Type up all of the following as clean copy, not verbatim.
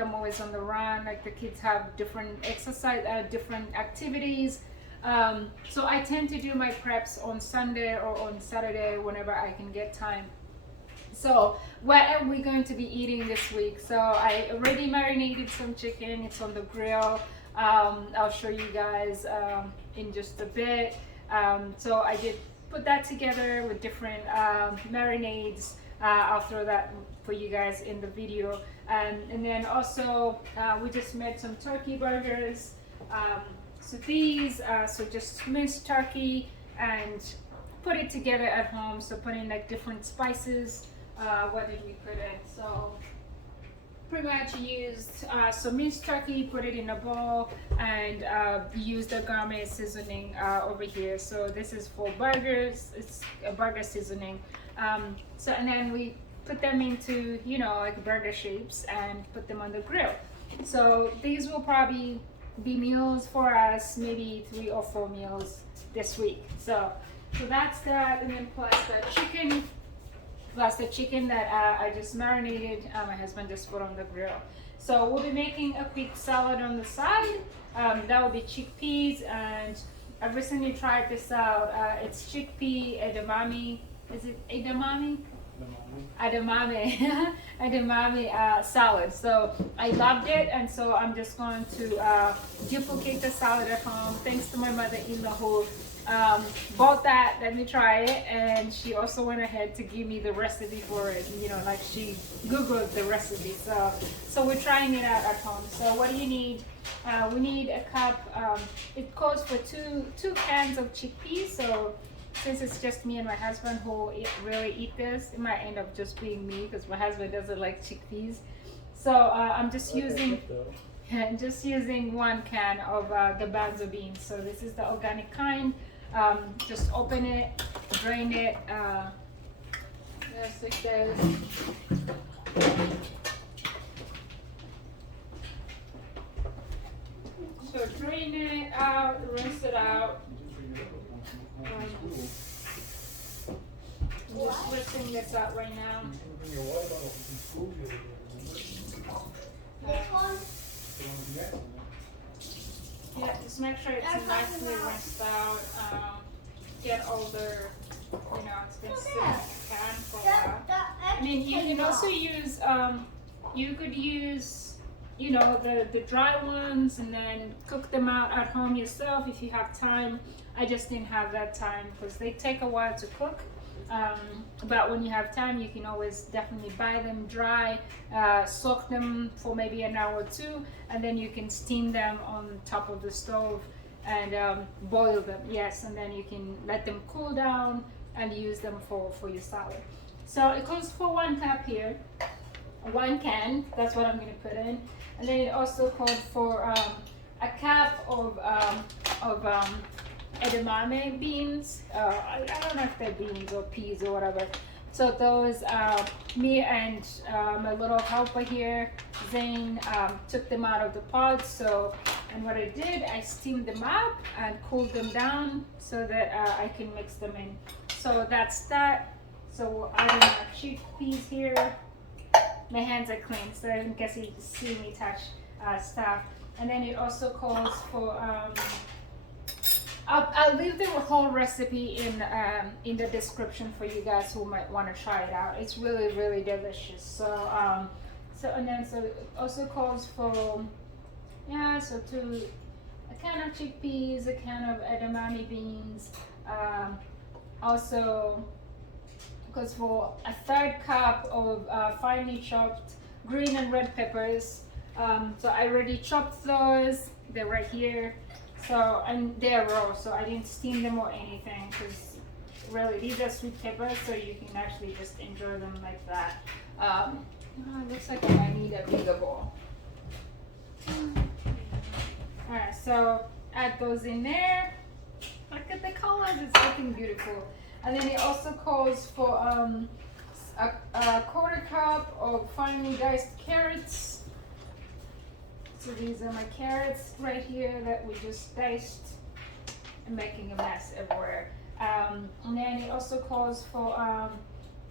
I'm always on the run. Like the kids have different exercise, different activities. So I tend to do my preps on Sunday or on Saturday whenever I can get time. So what are we going to be eating this week? So I already marinated some chicken. It's on the grill. I'll show you guys in just a bit. So I did put that together with different marinades. I'll throw that for you guys in the video. And then also we just made some turkey burgers. So these, so just minced turkey and put it together at home. So put in like different spices. What did we put in? So pretty much used some minced turkey, put it in a bowl, and used the gourmet seasoning over here. So this is for burgers. It's a burger seasoning. So and then we put them into, you know, like burger shapes and put them on the grill. So these will probably be meals for us, maybe 3 or 4 meals this week. So that's that, and then plus the chicken that I just marinated. My husband just put on the grill. So we'll be making a quick salad on the side. That will be chickpeas, and I recently tried this out. It's chickpea edamame. Is it edamame? Edamame salad. So I loved it, and so I'm just going to duplicate the salad at home. Thanks to my mother-in-law who bought that, let me try it, and she also went ahead to give me the recipe for it. You know, like she googled the recipe. So we're trying it out at home. So what do you need? We need a cup. It calls for two cans of chickpeas. So since it's just me and my husband who really eat this, it might end up just being me because my husband doesn't like chickpeas. So I'm just using 1 can of the basil beans. So this is the organic kind. Just open it, drain it, just like this. So drain it out, rinse it out. I'm just rinsing this out right now. Yeah, just make sure it's nicely rinsed out. Get all the, you know, it's been sitting in the can for a while. I mean, you can also use, you could use, you know, the dry ones and then cook them out at home yourself if you have time. I just didn't have that time because they take a while to cook. But when you have time, you can always definitely buy them dry, soak them for maybe an hour or 2, and then you can steam them on top of the stove and boil them. Yes, and then you can let them cool down and use them for your salad. So it calls for 1 cup here, 1 can. That's what I'm going to put in, and then it also called for a cup of edamame beans. I don't know if they're beans or peas or whatever. So those, me and my little helper here, Zane, took them out of the pot. So, and what I did, I steamed them up and cooled them down so that I can mix them in. So that's that. So I have chickpeas here. My hands are clean, so in case you see me touch stuff. And then it also calls for I'll leave the whole recipe in the description for you guys who might want to try it out. It's really, really delicious. So and then it also calls for a can of chickpeas, a can of edamame beans. Also calls for a 3rd cup of finely chopped green and red peppers. So I already chopped those. They're right here. So, and they're raw, so I didn't steam them or anything because really these are sweet peppers, so you can actually just enjoy them like that. It looks like I need a bigger bowl. Alright, so add those in there. Look at the colors, it's looking beautiful. And then it also calls for a 1/4 cup of finely diced carrots. So these are my carrots right here that we just diced and making a mess everywhere. And then it also calls for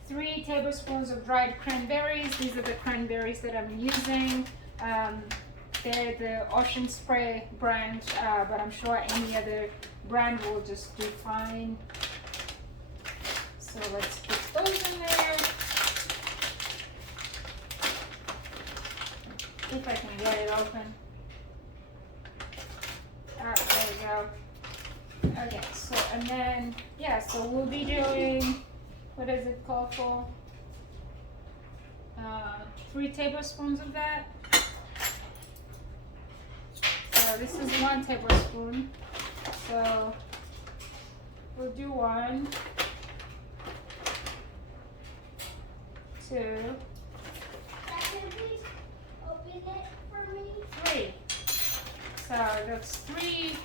3 tablespoons of dried cranberries. These are the cranberries that I'm using. They're the Ocean Spray brand, but I'm sure any other brand will just do fine. So let's put those in there. If I can get it open. There we go. Okay, so and then yeah, so we'll be doing, what does it call for? 3 tablespoons of that. So this is 1 tablespoon. So we'll do 1, 2, Open it for me. 3. So that's 3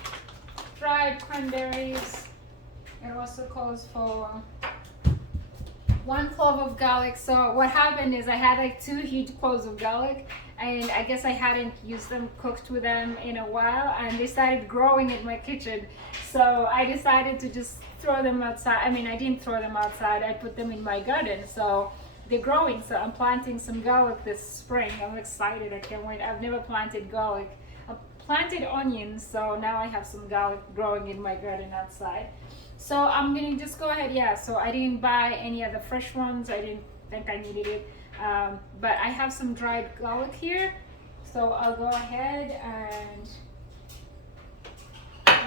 dried cranberries. It also calls for 1 clove of garlic. So what happened is I had like 2 huge cloves of garlic, and I guess I hadn't used them, cooked with them in a while, and they started growing in my kitchen. So I decided to just throw them outside. I mean, I didn't throw them outside, I put them in my garden. So they're growing. So I'm planting some garlic this spring. I'm excited, I can't wait. I've never planted garlic. I planted onions, so now I have some garlic growing in my garden outside. So I'm gonna just go ahead, yeah, so I didn't buy any of the fresh ones. I didn't think I needed it. But I have some dried garlic here. So I'll go ahead and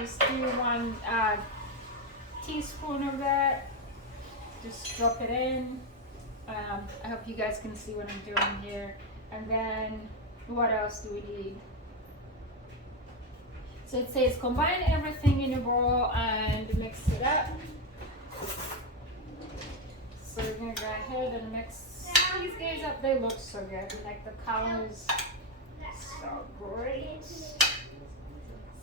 just do 1 teaspoon of that. Just drop it in. I hope you guys can see what I'm doing here. And then what else do we need? So it says combine everything in a bowl and mix it up. So we're gonna go ahead and mix these guys up. They look so good. Like the colors, so great.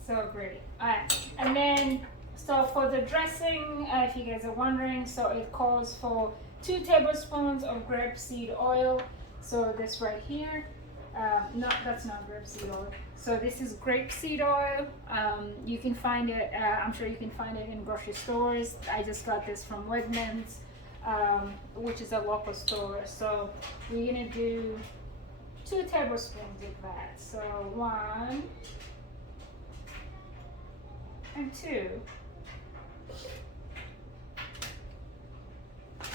So great. Alright, and then so for the dressing, if you guys are wondering, so it calls for 2 tablespoons of grapeseed oil. So this right here. No, that's not grapeseed oil. So this is grapeseed oil. You can find it, I'm sure you can find it in grocery stores. I just got this from Wegmans, which is a local store. So we're gonna do 2 tablespoons of that. So 1 and 2.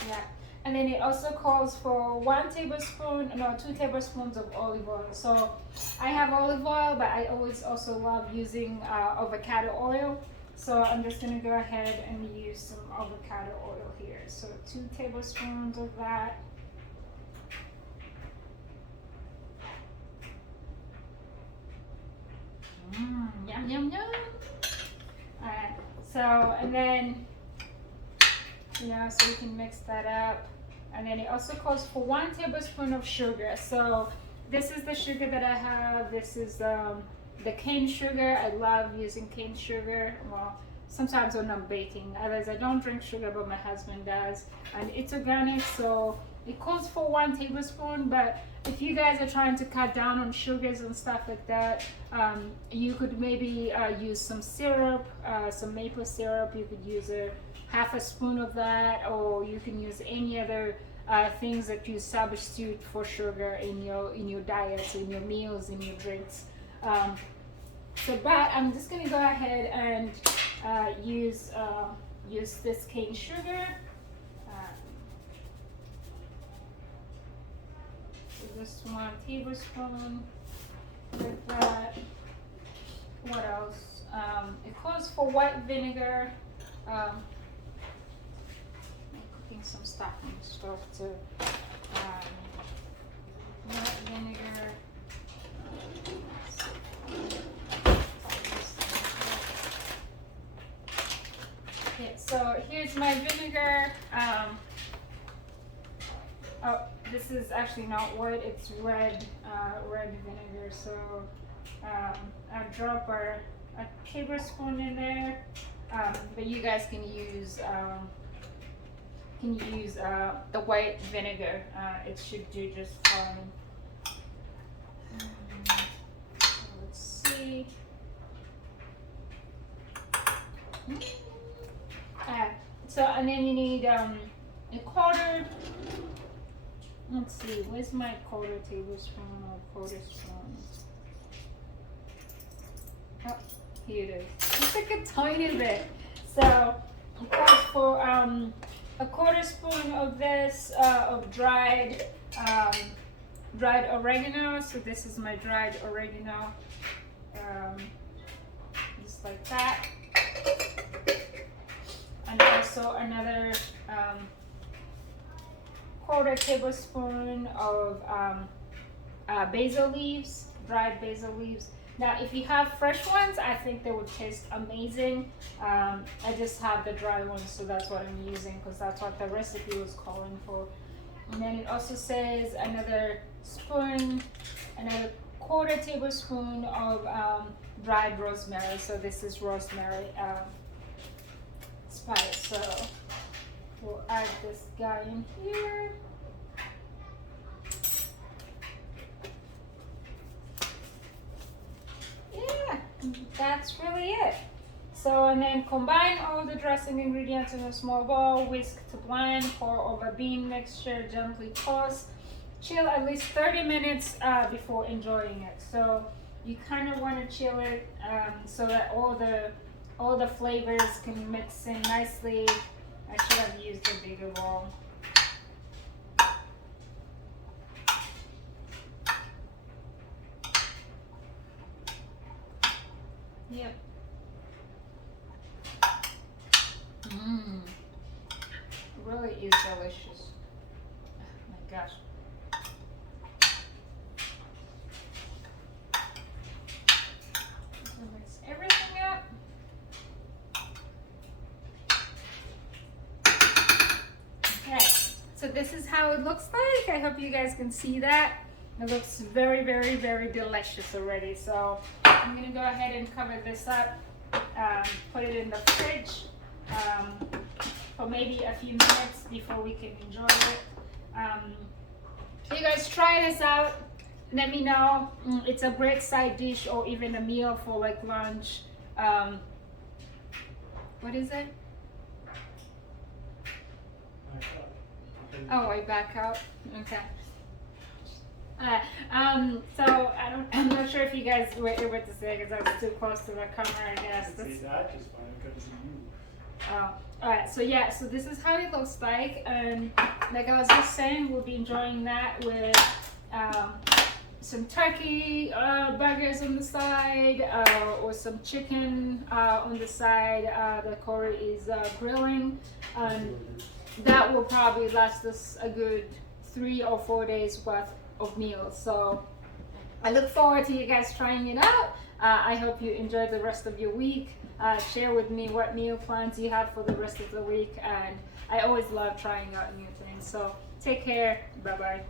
Yeah. And then it also calls for 2 tablespoons of olive oil. So I have olive oil, but I always also love using avocado oil. So I'm just gonna go ahead and use some avocado oil here. So 2 tablespoons of that. Yum, yum, yum. Alright, so, and then, you know, so you can mix that up. And then it also calls for 1 tablespoon of sugar. So this is the sugar that I have. This is the cane sugar. I love using cane sugar. Well, sometimes when I'm baking. Otherwise, I don't drink sugar, but my husband does. And it's organic, so it calls for 1 tablespoon. But if you guys are trying to cut down on sugars and stuff like that, you could maybe use some syrup, some maple syrup. You could use half a spoon of that, or you can use any other things that you substitute for sugar in your diets, in your meals, in your drinks. But I'm just gonna go ahead and use this cane sugar. So just 1 tablespoon with that. What else? It calls for white vinegar. Some stocking stuff to white vinegar. Okay, so here's my vinegar. Oh, this is actually not white; it's red, red vinegar. So I'll drop a tablespoon in there, but you guys can use. The white vinegar. It should do just fine. Let's see. So and then you need a quarter Let's see, where's my quarter tablespoon or quarter spoon? Oh, here it is. Just like a tiny bit. So it calls for a quarter spoon of this of dried oregano. So this is my dried oregano, just like that. And also another quarter tablespoon of basil leaves, dried basil leaves. Now, if you have fresh ones, I think they would taste amazing. I just have the dry ones, so that's what I'm using because that's what the recipe was calling for. And then it also says another quarter tablespoon of dried rosemary. So this is rosemary spice. So we'll add this guy in here. Yeah, that's really it. So, and then combine all the dressing ingredients in a small bowl, whisk to blend, pour over bean mixture, gently toss. Chill at least 30 minutes before enjoying it. So you kind of want to chill it so that all the flavors can mix in nicely. I should have used a bigger bowl. Yep. It really is delicious. Oh my gosh. Mix everything up. Okay, so this is how it looks like. I hope you guys can see that. It looks very, very, very delicious already. So I'm gonna go ahead and cover this up, put it in the fridge for maybe a few minutes before we can enjoy it. You guys try this out. Let me know. It's a great side dish or even a meal for like lunch. What is it? Oh, I back out. Okay. So I'm not sure if you guys were able to say because I was too close to the camera, I guess. I can see that just fine. I couldn't see you. Alright, so yeah, so this is how it looks like, and like I was just saying, we'll be enjoying that with some turkey burgers on the side, or some chicken on the side. The Corey is grilling, and that will probably last us a good 3 or 4 days worth of meals. So I look forward to you guys trying it out. I hope you enjoy the rest of your week. Share with me what meal plans you have for the rest of the week, and I always love trying out new things. So take care. Bye bye.